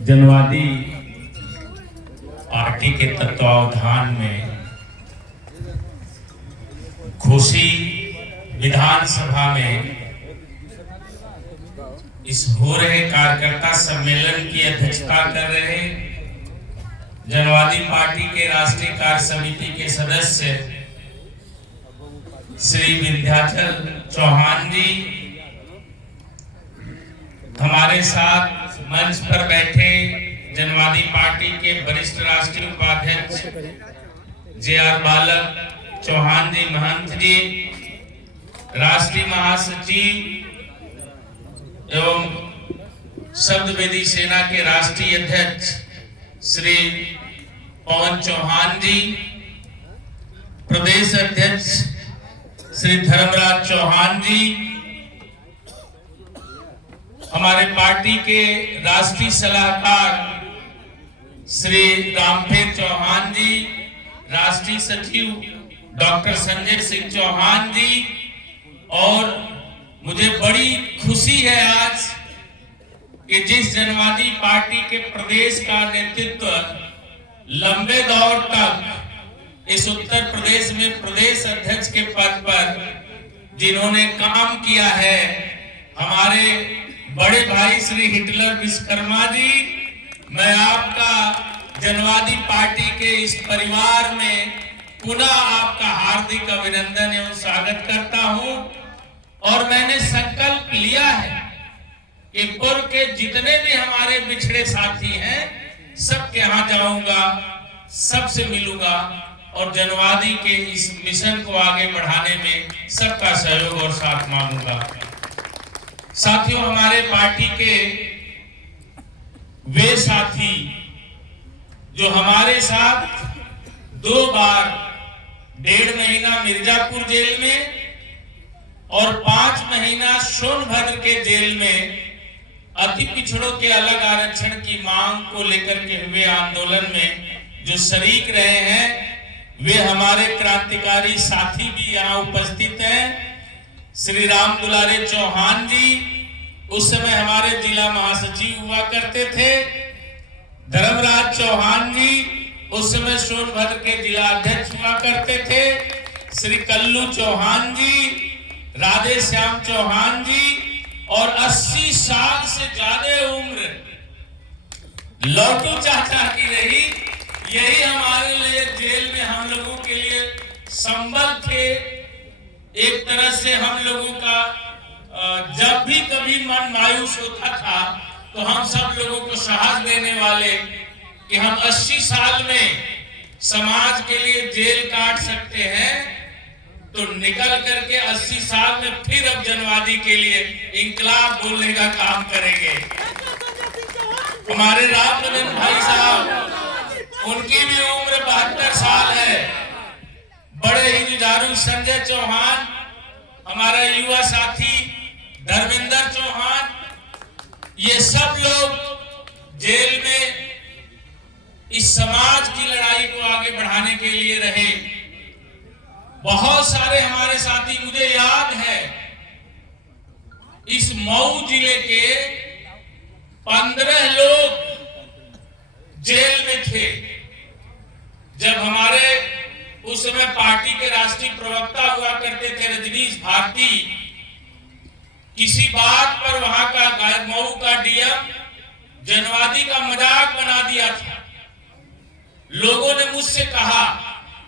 जनवादी पार्टी के तत्वावधान में घोसी विधानसभा में इस हो रहे कार्यकर्ता सम्मेलन की अध्यक्षता कर रहे जनवादी पार्टी के राष्ट्रीय कार्य समिति के सदस्य श्री विंध्याचल चौहान जी, हमारे साथ मंच पर बैठे जनवादी पार्टी के वरिष्ठ राष्ट्रीय उपाध्यक्ष जे.आर. बालक चौहान जी महंत जी, राष्ट्रीय महासचिव एवं शब्दवेदी सेना के राष्ट्रीय अध्यक्ष श्री पवन चौहान जी, प्रदेश अध्यक्ष श्री धर्मराज चौहान जी, हमारे पार्टी के राष्ट्रीय सलाहकार श्री रामफेर चौहान जी, राष्ट्रीय सचिव डॉक्टर संजय सिंह चौहान जी, और मुझे बड़ी खुशी है आज कि जिस जनवादी पार्टी के प्रदेश का नेतृत्व लंबे दौर तक इस उत्तर प्रदेश में प्रदेश अध्यक्ष के पद पर जिन्होंने काम किया है, हमारे बड़े भाई श्री हिटलर विश्वकर्मा जी, मैं आपका जनवादी पार्टी के इस परिवार में पुनः आपका हार्दिक अभिनंदन एवं स्वागत करता हूं। और मैंने संकल्प लिया है कि पूर्व के जितने भी हमारे बिछड़े साथी हैं, सबके यहाँ जाऊंगा, सबसे मिलूंगा और जनवादी के इस मिशन को आगे बढ़ाने में सबका सहयोग और साथ मांगूंगा। साथियों, हमारे पार्टी के वे साथी जो हमारे साथ 2 बार 1.5 महीना मिर्जापुर जेल में और 5 महीना सोनभद्र के जेल में अति पिछड़ों के अलग आरक्षण की मांग को लेकर के हुए आंदोलन में जो शरीक रहे हैं, वे हमारे क्रांतिकारी साथी भी यहाँ उपस्थित हैं। श्री राम दुलारे चौहान जी उस समय हमारे जिला महासचिव हुआ करते थे, धर्मराज चौहान जी उस समय सोनभद्र के जिला अध्यक्ष हुआ करते थे, श्री कल्लू चौहान जी, राधे श्याम चौहान जी, और 80 साल से ज्यादा उम्र लौटू चाचा की रही। यही हमारे लिए जेल में हम लोगों के लिए संबल थे। एक तरह से हम लोगों का जब भी कभी मन मायूस होता था तो हम सब लोगों को साहस देने वाले कि हम 80 साल में समाज के लिए जेल काट सकते हैं, तो निकल करके 80 साल में फिर अब जनवादी के लिए इंकलाब बोलने का काम करेंगे। हमारे रामनंदन भाई साहब, उनकी भी उम्र 72 साल है। बड़े ही जुझारू संजय चौहान, हमारा युवा साथी धर्मेंद्र चौहान, ये सब लोग जेल में इस समाज की लड़ाई को आगे बढ़ाने के लिए रहे। बहुत सारे हमारे साथी, मुझे याद है इस मऊ जिले के 15 लोग जेल में थे जब हमारे उस समय पार्टी के राष्ट्रीय प्रवक्ता हुआ करते थे रजनीश भारती, किसी बात पर वहां का मऊ का डीएम जनवादी का मजाक बना दिया था। लोगों ने मुझसे कहा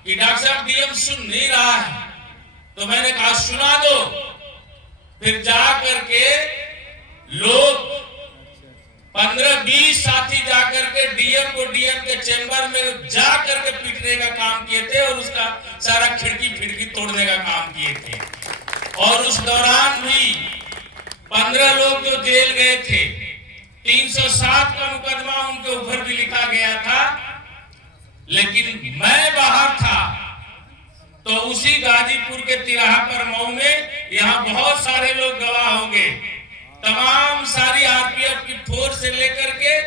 कि डॉक्टर साहब डीएम सुन नहीं रहा है, तो मैंने कहा सुना दो। फिर जा करके लोग 15-20 साथी जाकर के डीएम को डीएम के चेंबर में जा करके पीटने का काम किए थे और उसका सारा खिड़की तोड़ने का काम किए थे। और उस दौरान भी 15 लोग जो जेल गए थे, 307 का मुकदमा उनके ऊपर भी लिखा गया था, लेकिन मैं बाहर था। तो उसी गाजीपुर के तिराहा पर मऊ में, यहाँ बहुत सारे लोग गवाह होंगे, तमाम सारी आरपीएफ की फोर्स से लेकर के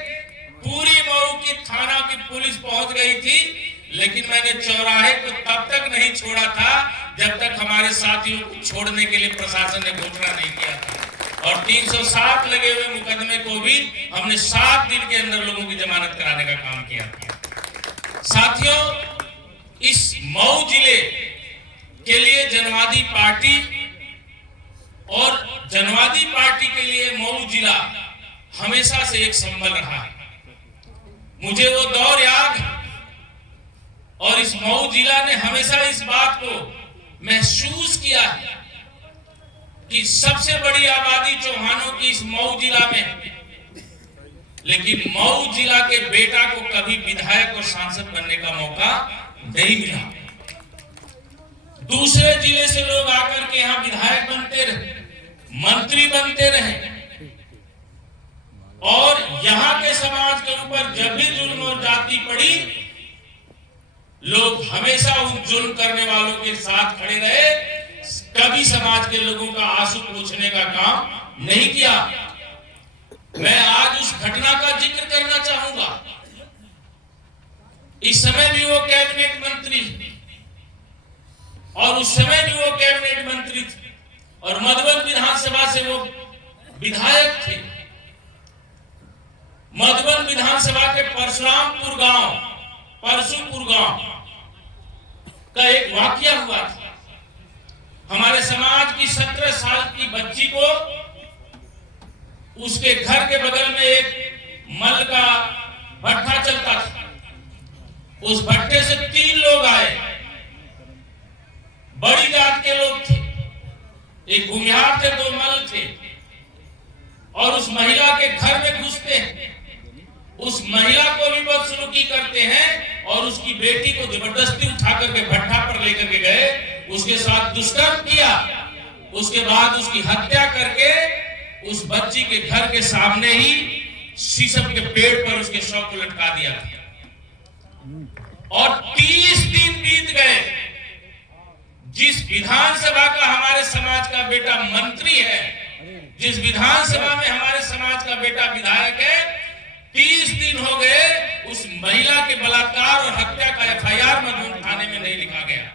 पूरी मऊ की थाना की पुलिस पहुंच गई थी, लेकिन मैंने चौराहे को तब तक नहीं छोड़ा था जब तक हमारे साथियों को छोड़ने के लिए प्रशासन ने घोषणा नहीं किया था। और 307 लगे हुए मुकदमे को भी हमने 7 दिन के अंदर लोगों की जमानत कराने का काम किया। साथियों, इस मऊ जिले के लिए जनवादी पार्टी और जनवादी पार्टी के लिए मऊ जिला हमेशा से एक संबल रहा है। मुझे वो दौर याद है और इस मऊ जिला ने हमेशा इस बात को महसूस किया है कि सबसे बड़ी आबादी चौहानों की इस मऊ जिला में, लेकिन मऊ जिला के बेटा को कभी विधायक और सांसद बनने का मौका नहीं मिला। दूसरे जिले से लोग आकर के यहाँ विधायक बनते रहे, मंत्री बनते रहे और यहाँ के समाज के ऊपर जब भी जुल्म और जाति पड़ी, लोग हमेशा उन जुल्म करने वालों के साथ खड़े रहे, कभी समाज के लोगों का आंसू पोंछने का काम नहीं किया। मैं आज उस घटना का जिक्र करना चाहूंगा। इस समय भी वो कैबिनेट मंत्री और उस समय भी वो कैबिनेट मंत्री थे और मधुबन विधानसभा से वो विधायक थे। मधुबन विधानसभा के परशुरामपुर गांव का एक वाकया हुआ था। हमारे समाज की 17 साल की बच्ची को उसके घर के बगल में एक मल का भट्ठा चलता था, उस भट्ठे से 3 लोग आए, बड़ी जात के लोग थे, एक भूमिहार थे, 2 मल थे और उस महिला के घर में घुसते हैं, उस महिला को भी बदसलूकी करते हैं और उसकी बेटी को जबरदस्ती उठा करके भट्ठा पर लेकर के गए, उसके साथ दुष्कर्म किया, उसके बाद उसकी हत्या करके उस बच्ची के घर के सामने ही शीशम के पेड़ पर उसके शव को लटका दिया था। और 30 दिन बीत गए। जिस विधानसभा का हमारे समाज का बेटा मंत्री है, जिस विधानसभा में हमारे समाज का बेटा विधायक है, 30 दिन हो गए, उस महिला के बलात्कार और हत्या का एफआईआर मधुबन थाने में नहीं लिखा गया।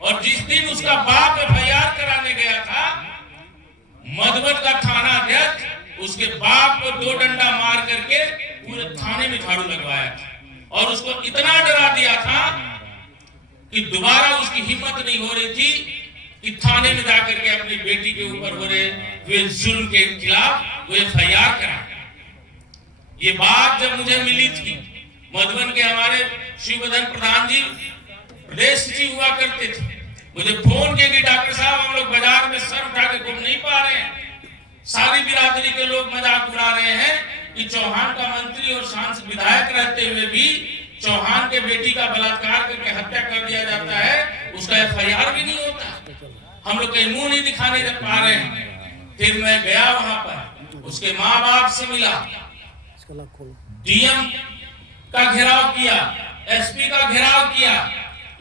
और जिस दिन उसका बाप एफआईआर कराने गया था, मधुबन का थाना अध्यक्ष उसके बाप को 2 डंडा मार करके पूरे थाने में झाड़ू लगवाया था और उसको इतना डरा दिया था कि दोबारा उसकी हिम्मत नहीं हो रही थी कि थाने में जाकर के अपनी बेटी के ऊपर हो रहे जुल्म के खिलाफ वो एफआईआर कराए। ये बात जब मुझे मिली थी, मधुबन के हमारे शिववर्धन प्रधान जी प्रदेश सचिव हुआ करते थे, मुझे फोन किए कि डॉक्टर साहब हम लोग बाजार में सर उठा के घूम नहीं पा रहे हैं, सारी बिरादरी के लोग मजाक उड़ा रहे हैं कि चौहान का मंत्री और सांसद विधायक रहते हुए भी चौहान के बेटी का बलात्कार करके हत्या कर दिया जाता है, उसका एफआईआर भी नहीं होता, हम लोग कहीं मुंह नहीं दिखाने पा रहे हैं। फिर मैं गया वहां पर, उसके माँ बाप से मिला, डीएम का घेराव किया, एसपी का घेराव किया,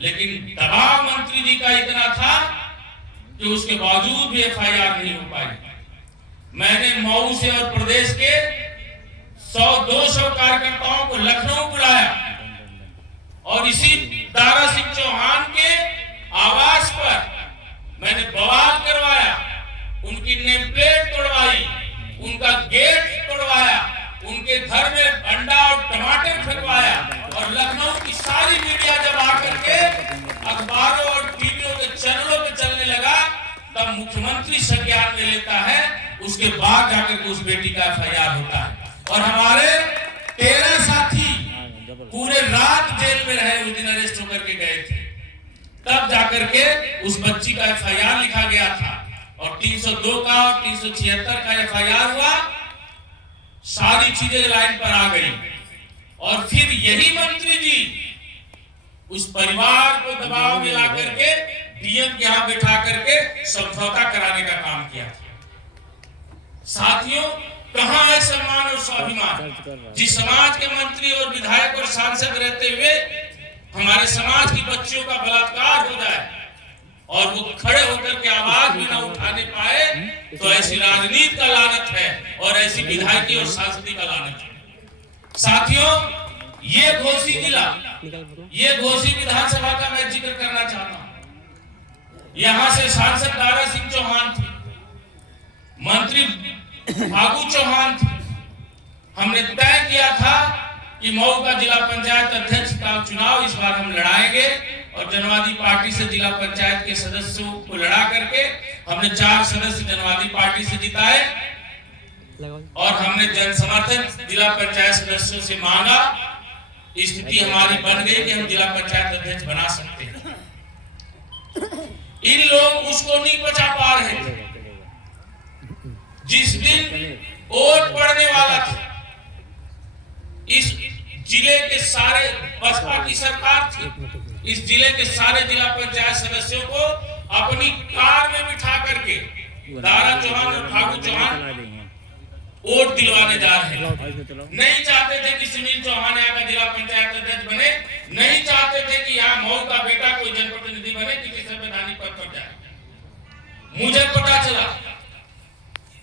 लेकिन दबाव मंत्री जी का इतना था कि उसके बावजूद भी एफआईआर नहीं हो पाई। मैंने मऊ से और प्रदेश के 100-200 कार्यकर्ताओं को लखनऊ बुलाया और इसी दारा सिंह चौहान के आवास पर मैंने बवाल करवाया, उनकी नेम प्लेट तोड़वाई, उनका गेट तोड़वाया, उनके घर में अंडा और टमाटर फेंकवाया और लखनऊ की सारी मीडिया जब आकर के अखबारों और टीवियों के चैनलों पे चलने लगा, तब मुख्यमंत्री संज्ञान में लेता है, उसके बाद जाकर के उस बेटी का एफआईआर होता है। और हमारे 13 साथी पूरे रात जेल में रहे, उस दिन अरेस्ट होकर के गए थे, तब जाकर के उस बच्ची का एफआईआर लिखा गया था और 302 का और 376 का एफआईआर हुआ, सारी चीजें लाइन पर आ गई। और फिर यही मंत्री जी उस परिवार को दबाव में ला करके डीएम के यहां बैठा करके समझौता कराने का काम किया था। साथियों, कहां है सम्मान और स्वाभिमान? जिस समाज के मंत्री और विधायक और सांसद रहते हुए हमारे समाज की बच्चियों का बलात्कार हो जाए और वो खड़े होकर के आवाज भी ना उठाने पाए, तो ऐसी राजनीति का लानत है और ऐसी विधायकी और सांसदी का लानत है। साथियों, ये घोसी जिला, ये घोसी विधानसभा का मैं जिक्र करना चाहता हूं। यहां से सांसद दारा सिंह चौहान थे, मंत्री फागू चौहान थे। हमने तय किया था कि मऊ का जिला पंचायत अध्यक्ष का चुनाव इस बार हम लड़ाएंगे और जनवादी पार्टी से जिला पंचायत के सदस्यों को लड़ा करके हमने 4 सदस्य जनवादी पार्टी से जिताए और हमने जन समर्थन जिला पंचायत सदस्यों से मांगा। स्थिति हमारी बन गई कि हम जिला पंचायत अध्यक्ष बना सकते हैं। इन लोग उसको नहीं बचा पा रहे थे। जिस दिन वोट पड़ने वाला था, इस जिले के सारे बसपा की सरकार थी, इस जिले के सारे जिला पंचायत सदस्यों को अपनी कार में बिठा करके दारा चौहान और फागू चौहान वोट दिलवाने जा रहे हैं। नहीं चाहते थे कि सुनील चौहान यहाँ का जिला पंचायत अध्यक्ष बने, नहीं चाहते थे कि यहाँ मऊ का बेटा कोई जनप्रतिनिधि बने, किसी संवैधानिक पद पर जाए। मुझे पता चला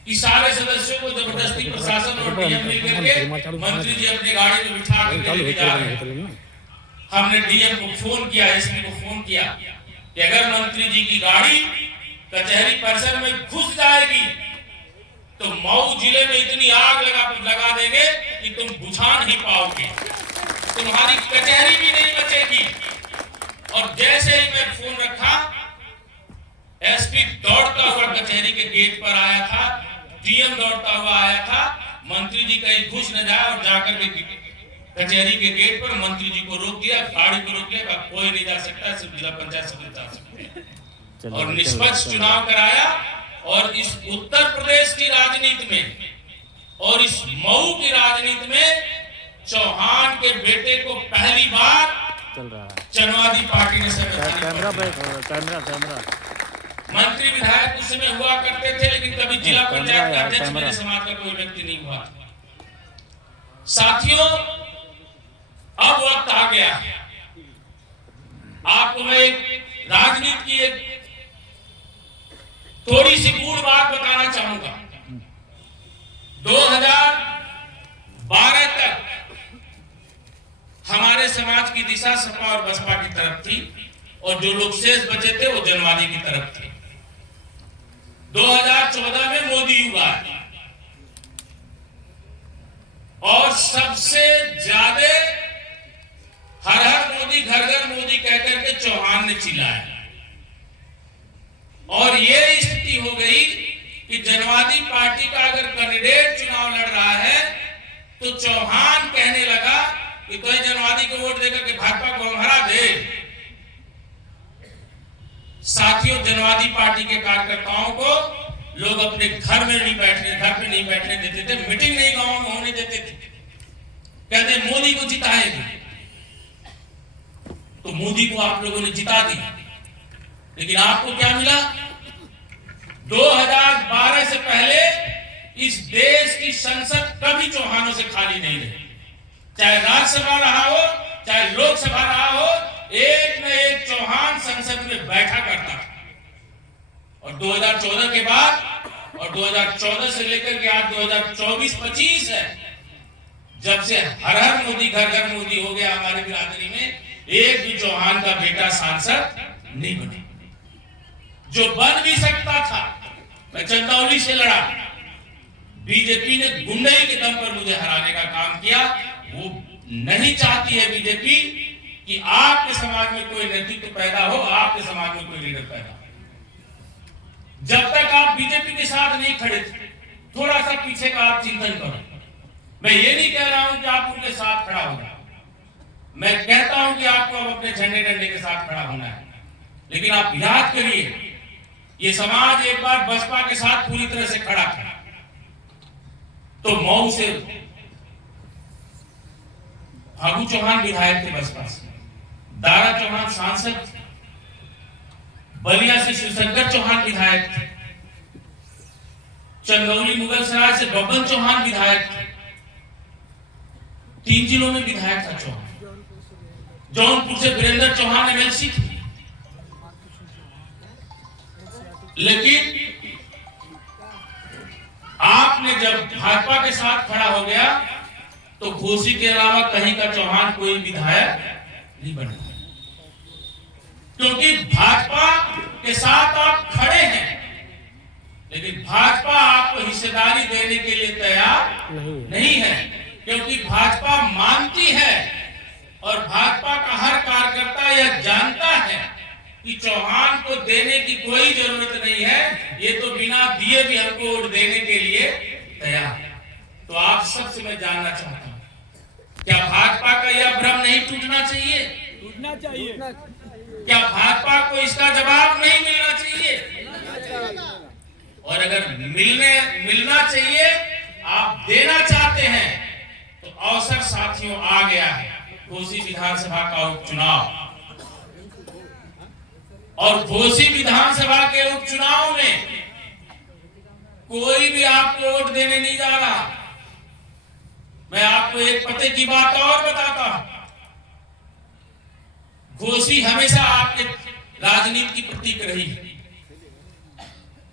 कि सारे सदस्यों को जबरदस्ती प्रशासन और डीएम मिलकर के मंत्री जी अपनी गाड़ी में बिठा कर ले जा रहे हैं। हमने डीएम को फोन किया, एसपी को फोन किया कि अगर मंत्री जी की गाड़ी कचहरी परिसर में घुस जाएगी तो मऊ जिले में इतनी आग लगा देंगे कि तुम बुझा नहीं पाओगे, तुम्हारी कचहरी भी नहीं बचेगी। और जैसे ही मैं फोन रखा, एसपी दौड़ता हुआ कचहरी के गेट पर आया था, डीएम दौड़ता हुआ आया था। मंत्री जी कहीं घुस न जाए और जाकर के कचहरी के गेट पर मंत्री जी को रोक दिया, गाड़ी को रोक दिया, कोई नहीं जा सकता, सिर्फ जिला पंचायत सदस्य जा सकते हैं। और निष्पक्ष चुनाव कराया। और इस उत्तर प्रदेश की राजनीति में और इस मऊ की राजनीति में चौहान के बेटे को पहली बार चल रहा है जनवादी पार्टी ने मंत्री विधायक उस समय हुआ करते थे, लेकिन कभी जिला पंचायत का अध्यक्ष मेरे समाज का कोई व्यक्ति नहीं हुआ। साथियों, अब वक्त आ गया। आपको मैं राजनीति की एक थोड़ी सी गूढ़ बात बताना चाहूंगा। 2012 तक हमारे समाज की दिशा सपा और बसपा की तरफ थी और जो लोग शेष बचे थे वो जनवादी की तरफ थे। 2014 में मोदी युग आया और सबसे ज्यादा हर हर मोदी घर घर मोदी कहकर के चौहान ने चिल्लाया। और ये स्थिति हो गई कि जनवादी पार्टी का अगर कैंडिडेट चुनाव लड़ रहा है तो चौहान कहने लगा कि तो जनवादी को वोट देकर के भाजपा को हम हरा दे। साथियों, जनवादी पार्टी के कार्यकर्ताओं को लोग अपने घर में नहीं बैठने देते थे, मीटिंग नहीं गांव में होने देते थे। कहते मोदी को जिताएंगे, तो मोदी को आप लोगों ने जिता दिया, लेकिन आपको क्या मिला? 2012 से पहले इस देश की संसद कभी चौहानों से खाली नहीं रही। चाहे राज्यसभा रहा हो, चाहे लोकसभा रहा हो, एक न एक चौहान संसद में बैठा करता था। और 2014 के बाद और 2014 से लेकर के आज 2024-25 है, जब से हर हर मोदी घर घर मोदी हो गया हमारे बिरादरी में, एक भी चौहान का बेटा सांसद नहीं बने। जो बन भी सकता था, मैं चंदौली से लड़ा, बीजेपी ने गुंडई के दम पर मुझे हराने का काम किया। वो नहीं चाहती है बीजेपी कि आपके समाज में कोई नेतृत्व पैदा हो, आपके समाज में कोई लीडर पैदा हो। जब तक आप बीजेपी के साथ नहीं खड़े थे, थोड़ा सा पीछे का आप चिंतन करो। मैं ये नहीं कह रहा हूं कि आप उनके साथ खड़ा होना, मैं कहता हूं कि आपको अपने झंडे डंडे के साथ खड़ा होना है। लेकिन आप याद करिए, ये समाज एक बार बसपा के साथ पूरी तरह से खड़ा था, तो मऊ से फागू चौहान विधायक थे बसपा से, दारा चौहान सांसद थे, बलिया से शिवशंकर चौहान विधायक थे, चंदौली मुगलसराय से बब्बन चौहान विधायक थे। 3 जिलों में विधायक था चौहान। जौनपुर से वीरेंद्र चौहान एमएलसी थे। लेकिन आपने जब भाजपा के साथ खड़ा हो गया तो घोसी के अलावा कहीं का चौहान कोई विधायक नहीं बना, क्योंकि भाजपा के साथ आप खड़े हैं लेकिन भाजपा आपको हिस्सेदारी देने के लिए तैयार नहीं है, क्योंकि भाजपा मानती है और भाजपा का हर कार्यकर्ता यह जानता है कि चौहान को देने की कोई जरूरत नहीं है, ये तो बिना दिए भी हमको वोट देने के लिए तैयार है। तो आप सबसे मैं जानना चाहता हूं, क्या भाजपा का यह भ्रम नहीं टूटना चाहिए? टूटना चाहिए। क्या भाजपा को इसका जवाब नहीं मिलना चाहिए? और अगर मिलना चाहिए, आप देना चाहते हैं, तो अवसर साथियों आ गया है। घोसी विधानसभा का उपचुनाव, और घोसी विधानसभा के उपचुनाव में कोई भी आपको वोट देने नहीं जा रहा। मैं आपको एक पते की बात और बताता हूं, घोसी हमेशा आपके राजनीति की प्रतीक रही है,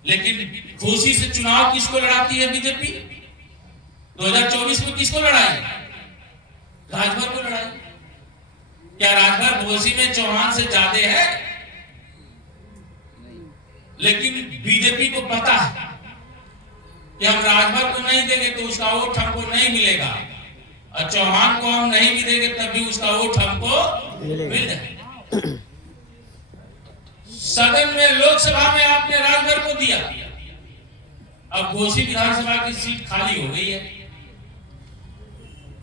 लेकिन घोसी से चुनाव किसको लड़ाती है बीजेपी? 2024 में किसको लड़ाई? राजभर को लड़ाई। क्या राजभर घोसी में चौहान से ज्यादा है? लेकिन बीजेपी को पता है कि हम राजभर को नहीं देंगे तो उसका वोट हमको नहीं मिलेगा, और चौहान को हम नहीं भी देंगे तब भी उसका वोट हमको मिल जाएगा। सदन में, लोकसभा में आपने राजभर को दिया, अब घोसी विधानसभा की सीट खाली हो गई है।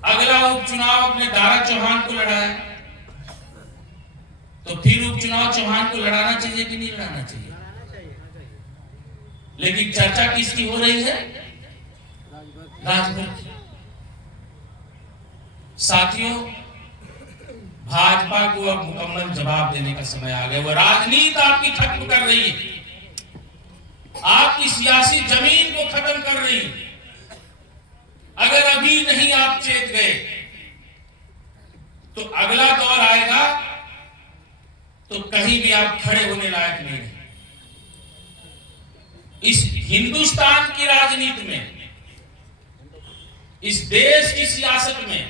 अगला उपचुनाव अपने दारा चौहान को लड़ाया, तो फिर उपचुनाव चौहान को लड़ाना चाहिए कि नहीं लड़ाना चाहिए? लेकिन चर्चा किसकी हो रही है? राजभर की। साथियों, भाजपा को अब मुकम्मल जवाब देने का समय आ गया। वो राजनीति आपकी खत्म कर रही है, आपकी सियासी जमीन को खत्म कर रही है। अगर अभी नहीं आप चेत गए तो अगला दौर आएगा तो कहीं भी आप खड़े होने लायक नहीं है। इस हिंदुस्तान की राजनीति में, इस देश की सियासत में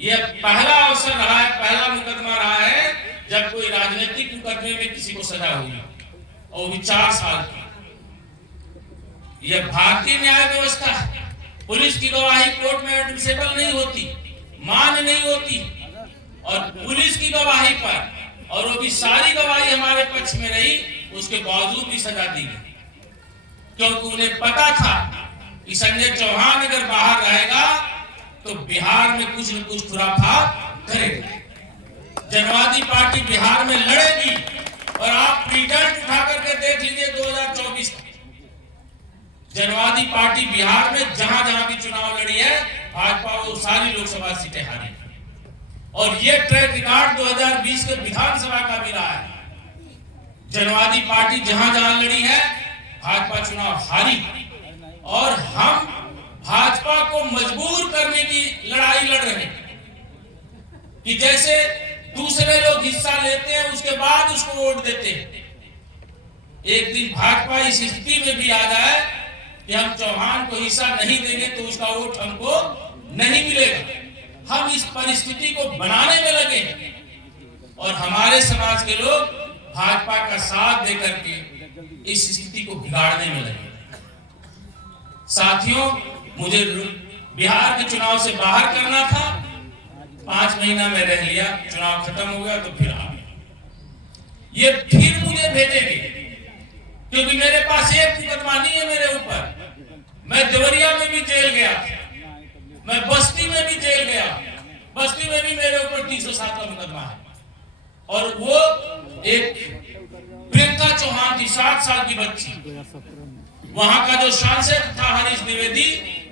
यह पहला अवसर रहा है, पहला मुकदमा रहा है जब कोई राजनीतिक मुकदमे में किसी को सजा हुई, और भी 4 साल की। यह भारतीय न्याय व्यवस्था है। पुलिस की गवाही कोर्ट में एडमिसेबल नहीं होती, मान्य नहीं होती, और पुलिस की गवाही पर, और वो भी सारी गवाही हमारे पक्ष में रही, उसके बावजूद भी सजा दी गई, क्योंकि उन्हें पता था कि संजय चौहान अगर बाहर रहेगा तो बिहार में कुछ न कुछ खुराफात करेगा। जनवादी पार्टी बिहार में लड़ेगी, और आप रिजल्ट उठा करके देख लीजिए 2024 का। जनवादी पार्टी बिहार में जहां जहां भी चुनाव लड़ी है, भाजपा वो सारी लोकसभा सीटें हारी, और ये ट्रैक रिकॉर्ड 2020 के विधानसभा का भी रहा है। जनवादी पार्टी जहां जहां लड़ी है, भाजपा चुनाव हारी, और हम भाजपा को मजबूर करने की लड़ाई लड़ रहे हैं कि जैसे दूसरे लोग हिस्सा लेते हैं उसके बाद उसको वोट देते हैं। एक दिन भाजपा इस स्थिति में भी आ जाए कि हम चौहान को हिस्सा नहीं देंगे तो उसका वोट हमको नहीं मिलेगा। हम इस परिस्थिति को बनाने में लगे, और हमारे समाज के लोग भाजपा का साथ देकर के इस स्थिति को बिगाड़ने में लगे। साथियों, मुझे बिहार के चुनाव से बाहर करना था, 5 महीना में रह लिया, चुनाव खत्म हो गया तो फिर आ गया। ये फिर मुझे भेजेंगे, क्योंकि मेरे पास एक मुकदमा नहीं है मेरे ऊपर। मैं देवरिया में भी जेल गया, मैं बस्ती में भी जेल गया, बस्ती में भी मेरे ऊपर 307 का मुकदमा है, और वो एक प्रियंका चौहान थी, 7 साल की बच्ची, वहां का जो सांसद था हरीश द्विवेदी,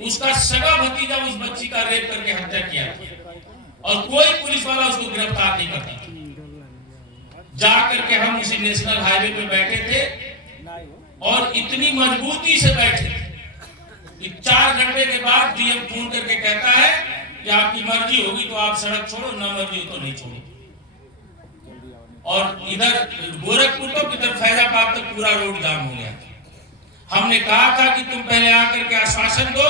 उसका सगा भतीजा उस बच्ची का रेप करके हत्या किया, और कोई पुलिस वाला उसको गिरफ्तार नहीं करता। जा करके हम उसी नेशनल हाईवे पे बैठे थे, और इतनी मजबूती से बैठे कि 4 घंटे के बाद डीएम फोन करके कहता है कि आपकी मर्जी होगी तो आप सड़क छोड़ो, ना मर्जी हो तो नहीं छोड़ो। और इधर गोरखपुर तो इधर फैजाबाद तक पूरा रोड जाम हो गया। हमने कहा था कि तुम पहले आकर के आश्वासन दो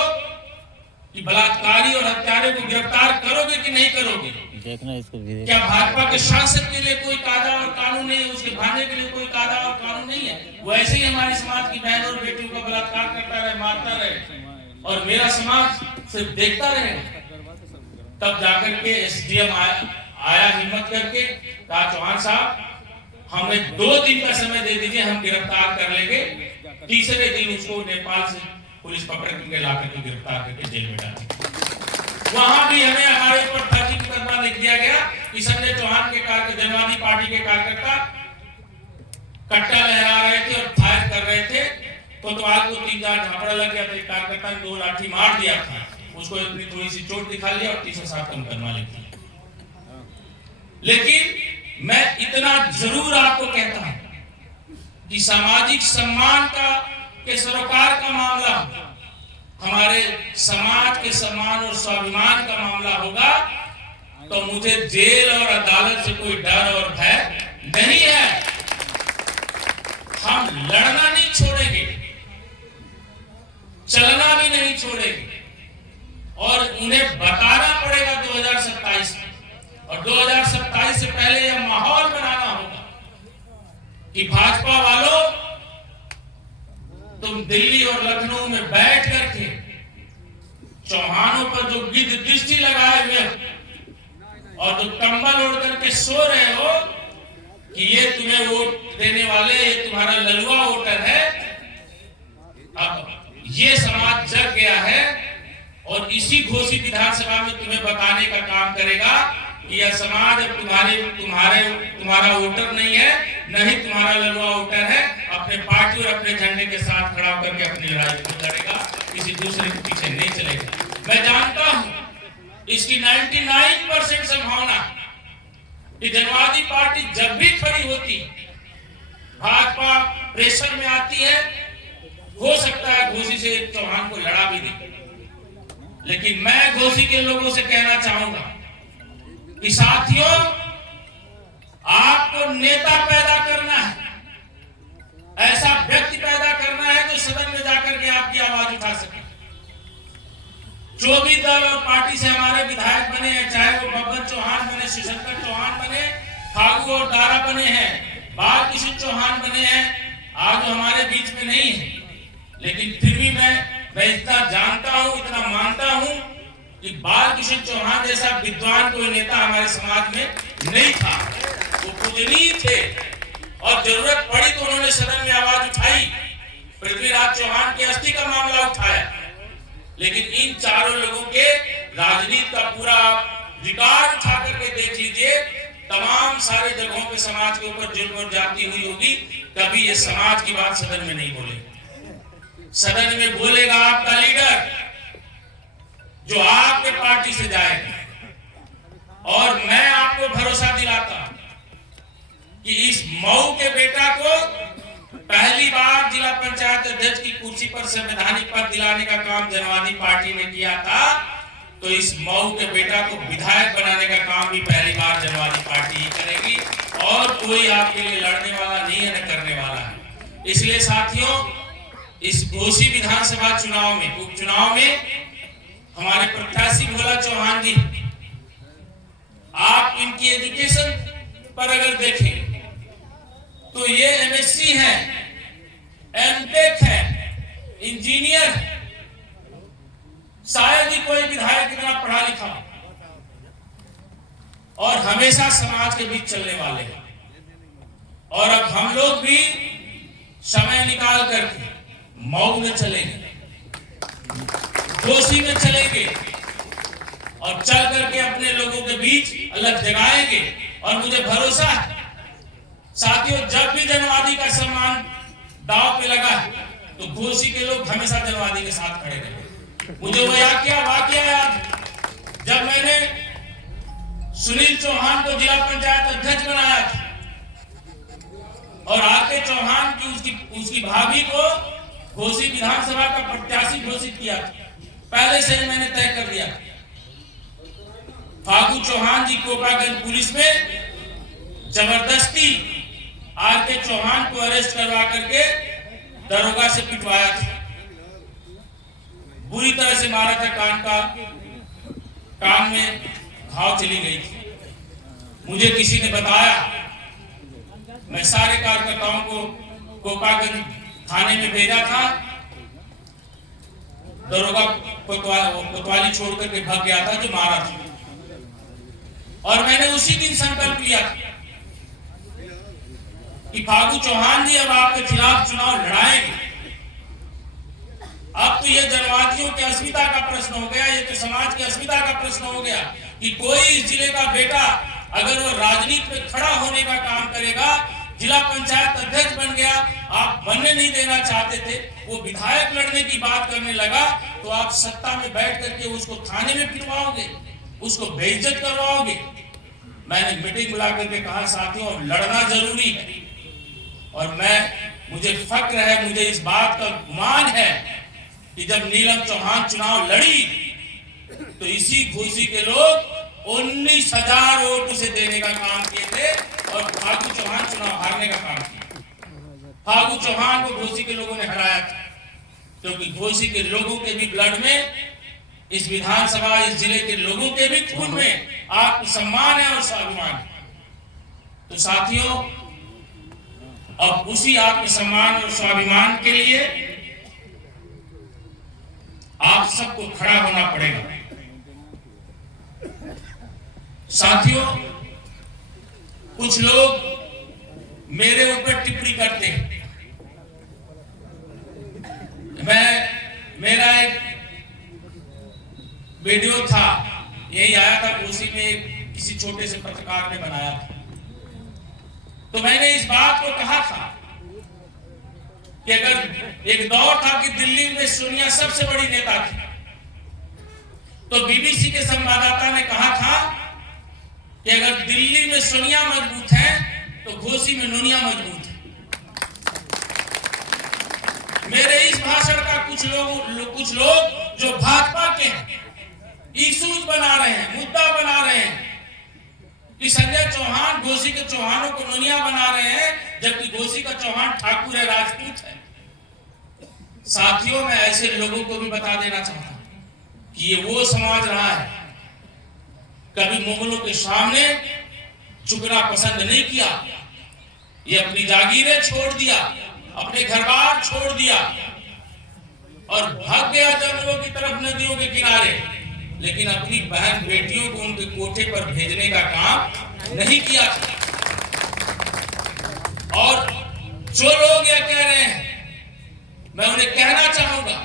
कि बलात्कारी और हत्यारे को गिरफ्तार करोगे कि नहीं करोगे? देखना इसको क्या भाजपा के शासक के लिए कोई कायदा और कानून नहीं है? उसके भाने के लिए कोई कायदा और कानून नहीं है? वैसे ही हमारे समाज की बहन और बेटियों का बलात्कार करता रहे, मारता रहे और मेरा समाज सिर्फ देखता रहे। तब जाकर के एसडीएम आया हिम्मत करके, कहा चौहान साहब हमें 2 दिन का समय दे दीजिए, हम गिरफ्तार कर लेंगे। तीसरे दिन उसको नेपाल से पुलिस पकड़ के ला करके गिरफ्तार करके जेल में डाला। वहां भी हमें हमारे ऊपर फर्जी मुकदमा लिख दिया गया कि संजय चौहान के जनवादी पार्टी के कार्यकर्ता कट्टा लहरा रहे थे और फायर कर रहे थे। कोतवाल को 3-4 झापड़ा लग गया था, एक कार्यकर्ता ने 2 लाठी मार दिया था, उसको अपनी थोड़ी सी चोट दिखा लिया और 307 का मुकदमा लिख दिया। लेकिन मैं इतना जरूर आपको कहता हूं कि सामाजिक सम्मान के सरोकार का मामला, हमारे समाज के सम्मान और स्वाभिमान का मामला होगा तो मुझे जेल और अदालत से कोई डर और भय नहीं है। हम लड़ना नहीं छोड़ेंगे, चलना भी नहीं छोड़ेंगे और उन्हें बताना पड़ेगा 2027 में। और 2027 से पहले यह माहौल बनाना होगा कि भाजपा वालों तुम दिल्ली और लखनऊ में बैठ करके चौहानों पर जो गिद्ध दृष्टि लगाए हुए और जो कंबल ओढ़ करके सो रहे हो कि ये तुम्हें वोट देने वाले, ये तुम्हारा ललुआ वोटर है। अब ये समाज जग गया है और इसी घोषित विधानसभा में तुम्हें बताने का काम करेगा कि यह समाज अब तुम्हारा वोटर नहीं है, न ही तुम्हारा ललुआ वोटर है। अपने पार्टी और अपने झंडे के साथ खड़ा होकर के अपनी लड़ाई को लड़ेगा, किसी दूसरे के पीछे नहीं चलेगा। मैं जानता हूं इसकी 99% संभावना कि जनवादी पार्टी जब भी खड़ी होती, भाजपा प्रेशर में आती है, हो सकता है घोसी से चौहान को लड़ा भी दे। लेकिन मैं घोसी के लोगों से कहना चाहूंगा कि साथियों, आपको नेता पैदा करना है, ऐसा व्यक्ति पैदा करना है जो सदन में जाकर के आपकी आवाज उठा सके। जो भी दल और पार्टी से हमारे विधायक बने हैं, चाहे वो बब्बन चौहान बने, शिवशंकर चौहान बने, फागू और दारा बने हैं, बाल किशन चौहान बने हैं, आज हमारे बीच में नहीं है, लेकिन फिर भी मैं इतना जानता हूं, इतना मानता हूं कि बाल किशन चौहान जैसा विद्वान कोई नेता हमारे समाज में नहीं था। वो पूजनीय थे और जरूरत पड़ी तो उन्होंने सदन में आवाज उठाई, पृथ्वीराज चौहान की अस्थि का मामला उठाया। लेकिन इन चारों लोगों के राजनीति का पूरा रिकॉर्ड उठा करके देख लीजिए, तमाम सारे जगहों पे समाज के ऊपर जुल्म और जाती हुई होगी, कभी ये समाज की बात सदन में नहीं बोलेगा। सदन में बोलेगा आपका लीडर जो आपके पार्टी से जाएगा। और मैं आपको भरोसा दिलाता कि इस मऊ के बेटा को पहली बार जिला पंचायत अध्यक्ष की कुर्सी पर संवैधानिक पद दिलाने का काम जनवादी पार्टी ने किया था, तो इस मऊ के बेटा को विधायक बनाने का काम भी पहली बार जनवादी पार्टी ही करेगी और कोई आपके लिए लड़ने वाला नहीं है, न करने वाला है। इसलिए साथियों, इस घोसी विधानसभा चुनाव में, उपचुनाव में हमारे प्रत्याशी भोला चौहान जी, आप इनकी एजुकेशन पर अगर देखें तो ये एमएससी है, एमटेक है, इंजीनियर, शायद ही कोई विधायक इतना पढ़ा लिखा और हमेशा समाज के बीच चलने वाले हैं। और अब हम लोग भी समय निकाल करके मऊ में चलेंगे, घोसी में चलेंगे और चल करके अपने लोगों के बीच अलग जगाएंगे। और मुझे भरोसा है साथियों, जब भी जनवादी का सम्मान दांव पे लगा है तो घोसी के लोग हमेशा जनवादी के साथ खड़े रहे। मुझे वो वाकया याद, जब मैंने सुनील चौहान को जिला पंचायत अध्यक्ष बनाया था और आके चौहान की उसकी भाभी को घोसी विधानसभा का प्रत्याशी घोषित किया, पहले से ही मैंने तय कर दिया। फागू चौहान जी कोपागंज पुलिस में जबरदस्ती आके चौहान को अरेस्ट करवा करके दरोगा से पिटवाया था। बुरी तरह से मारा था, कान में घाव चली गई थी। मुझे किसी ने बताया, मैं सारे कार्यकर्ताओं को कोपागंज थाने में भेजा था, दरोगा कोतवाली छोड़ करके भाग गया था जो मारा था। और मैंने उसी दिन संकल्प लिया कि फागू चौहान जी अब आपके खिलाफ चुनाव लड़ाएंगे। अब तो ये जनवादियों की अस्मिता का प्रश्न हो गया, ये तो समाज की अस्मिता का प्रश्न हो गया कि कोई इस जिले का बेटा अगर वो राजनीति में खड़ा होने का काम करेगा, जिला पंचायत अध्यक्ष बन गया, आप बनने नहीं देना चाहते थे, वो विधायक लड़ने की बात करने लगा, तो आप सत्ता में बैठ करके उसको थाने में फिरवाओगे, उसको बेइज्जत करवाओगे। मैंने मीटिंग बुला करके कहा, साथियों लड़ना जरूरी है, और मुझे फक्र है, मुझे इस बात का गुमान है कि जब नीलम चौहान चुनाव लड़ी तो इसी घोसी के लोग 19,000 वोट उसे देने का काम किए थे और फागू चौहान चुनाव हारने का काम किया। फागू चौहान को घोसी के लोगों ने हराया था, क्योंकि घोसी के लोगों के भी ब्लड में, इस विधानसभा, इस जिले के लोगों के भी खून में आत्मसम्मान है और स्वाभिमान है। तो साथियों, अब उसी आत्मसम्मान और स्वाभिमान के लिए आप सबको खड़ा होना पड़ेगा। साथियों, कुछ लोग मेरे ऊपर टिप्पणी करते हैं। मेरा एक वीडियो था, यही आया था, उसी में किसी छोटे से पत्रकार ने बनाया था। तो मैंने इस बात को कहा था कि अगर एक दौर था कि दिल्ली में सोनिया सबसे बड़ी नेता थी, तो बीबीसी के संवाददाता ने कहा था कि अगर दिल्ली में सोनिया मजबूत है तो घोसी में नोनिया मजबूत है। मेरे इस भाषण का कुछ लोग जो भाजपा के हैं, इश्यूज बना रहे हैं, मुद्दा बना रहे हैं कि संजय चौहान घोसी के चौहानों को नोनिया बना रहे हैं, जबकि घोसी का चौहान ठाकुर है, राजपूत है। साथियों, मैं ऐसे लोगों को भी बता देना चाहता हूं कि ये वो समाज रहा है, कभी मुगलों के सामने झुकना पसंद नहीं किया। ये अपनी जागीरें छोड़ दिया, अपने घर बार छोड़ दिया और भाग गया जंगलों की तरफ, नदियों के किनारे, लेकिन अपनी बहन बेटियों को उनके कोठे पर भेजने का काम नहीं किया। और जो लोग ये कह रहे हैं, मैं उन्हें कहना चाहूंगा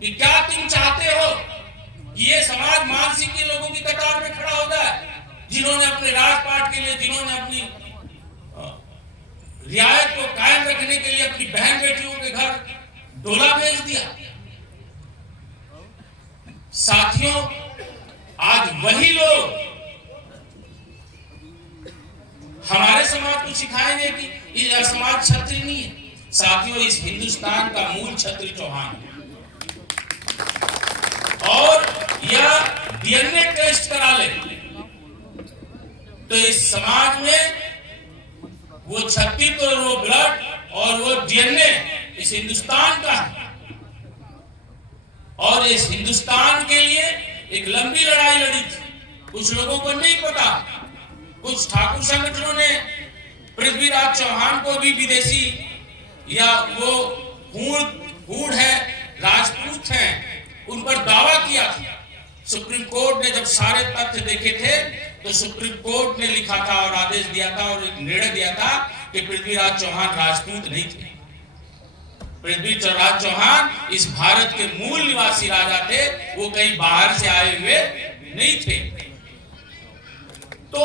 कि क्या तुम चाहते हो कि ये समाज मानसिक के लोगों की कतार में खड़ा हो जाए, जिन्होंने अपने राजपाट के लिए, जिन्होंने अपनी रियायत को कायम रखने के लिए अपनी बहन बेटियों के घर डोला भेज दिया। साथियों, आज वही लोग हमारे समाज को सिखाएंगे कि ये समाज क्षत्रिय नहीं है। साथियों, इस हिंदुस्तान का मूल क्षत्रिय चौहान है, और यह डीएनए टेस्ट करा ले तो इस समाज में वो छत्तीस और वो ब्लड और वो डीएनए इस हिंदुस्तान का है। और इस हिंदुस्तान के लिए एक लंबी लड़ाई लड़ी थी। कुछ लोगों को नहीं पता, कुछ ठाकुर संगठनों ने पृथ्वीराज चौहान को भी विदेशी या वो हूड़ है, राजपूत हैं, उन पर दावा किया था। सुप्रीम कोर्ट ने जब सारे तथ्य देखे थे तो सुप्रीम कोर्ट ने लिखा था और आदेश दिया था और एक निर्णय दिया था कि पृथ्वीराज चौहान राजपूत नहीं थे। पृथ्वीराज चौहान इस भारत के मूल निवासी राजा थे, वो कहीं बाहर से आए हुए नहीं थे। तो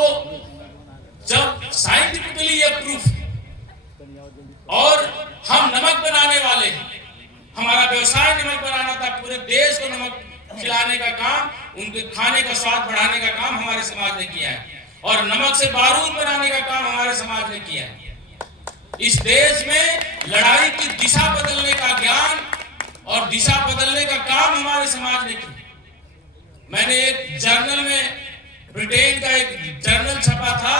जब साइंटिफिकली ये प्रूफ और हम नमक बनाने वाले हैं, हमारा व्यवसाय नमक बनाना था, पूरे देश को नमक खिलाने का काम, उनके खाने का स्वाद बढ़ाने का काम हमारे समाज ने किया है, और नमक से बारूद बनाने का काम हमारे समाज ने किया है। इस देश में लड़ाई की दिशा बदलने का ज्ञान और दिशा बदलने का काम हमारे समाज ने किया। मैंने एक जर्नल में, ब्रिटेन का एक जर्नल छपा था,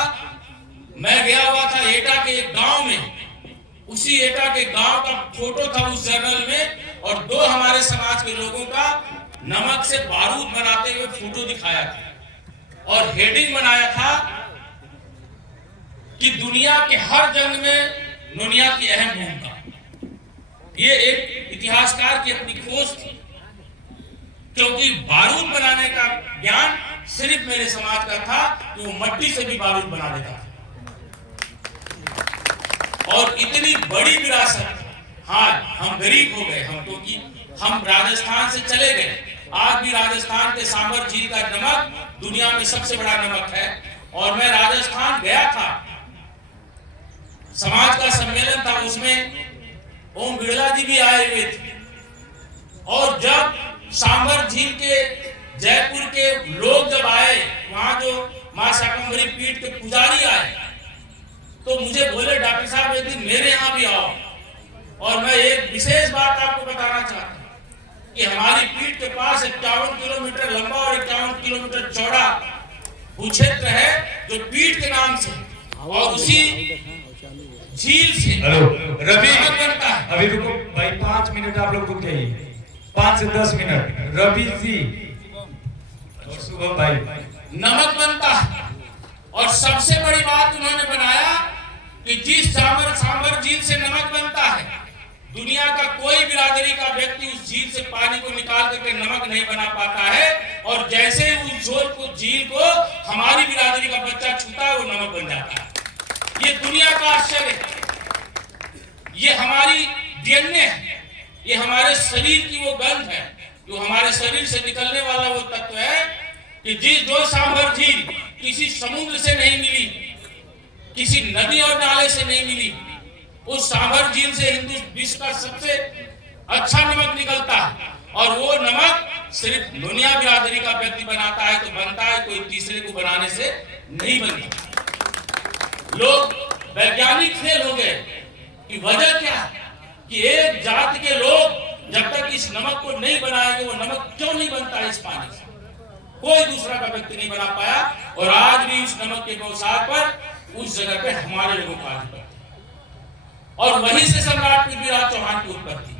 मैं गया हुआ था एटा के एक गांव में, उसी एटा के गांव का फोटो था उस जर्नल में, और 2 हमारे समाज के लोगों का नमक से बारूद बनाते हुए फोटो दिखाया था और हेडिंग बनाया था कि दुनिया के हर जंग में नोनिया की अहम भूमिका। ये एक इतिहासकार की अपनी खोज थी, क्योंकि बारूद बनाने का ज्ञान सिर्फ मेरे समाज का था कि वो मट्टी से भी बारूद बना देता था। और इतनी बड़ी विरासत, हाँ हम गरीब हो गए, हम क्योंकि हम राजस्थान से चले गए। आज भी राजस्थान के सांबर झील का नमक दुनिया में सबसे बड़ा नमक है। और मैं राजस्थान गया था, समाज का सम्मेलन था, उसमें ओम बिड़ला जी भी आए हुए थे। और जब सांबर झील के जयपुर के लोग जब आए, वहां जो मां शाकंभरी पीठ के पुजारी आए, तो मुझे बोले डॉक्टर साहब एक दिन मेरे यहाँ भी आओ। और मैं एक विशेष बात आपको बताना चाहता हूँ कि हमारी पीठ के पास 51 किलोमीटर लंबा और 51 किलोमीटर चौड़ा भूक्षेत्र है जो पीठ के नाम से, और उसी झील से रवि बनता है। अभी रुको भाई, 5 मिनट आप लोग रुक जाइए, 5 से 10 मिनट। रवि जी और शुभम भाई, नमक बनता है। और सबसे बड़ी बात उन्होंने बनाया कि जिस सांबर झील से नमक बनता है, दुनिया का कोई बिरादरी का व्यक्ति उस झील से पानी को निकाल करके नमक नहीं बना पाता है। और जैसे उस झील को हमारी बिरादरी का बच्चा छूता है, वो नमक बन जाता है। ये दुनिया का आश्चर्य है, ये हमारी डीएनए है, ये हमारे शरीर की वो गंध है, जो हमारे शरीर से निकलने वाला वो तत्व है कि जो सांबर झील किसी समुद्र से नहीं मिली, किसी नदी और नाले से नहीं मिली, उस सांबर झील से हिंदू विश्व का सबसे अच्छा नमक निकलता है। और वो नमक सिर्फ नोनिया बिरादरी का व्यक्ति बनाता है तो बनता है, कोई तीसरे को बनाने से नहीं बनता। लोग वैज्ञानिक फेल हो गए कि वजह क्या है कि एक जाति के लोग जब तक इस नमक को नहीं बनाएंगे, वो नमक क्यों नहीं बनता है इस पानी से, कोई दूसरा का व्यक्ति नहीं बना पाया। और आज भी उस नमक के बौछार पर उस जगह पे हमारे लोगों का अधिपत्य है। और वहीं से सम्राट पृथ्वीराज चौहान की उत्पत्ति।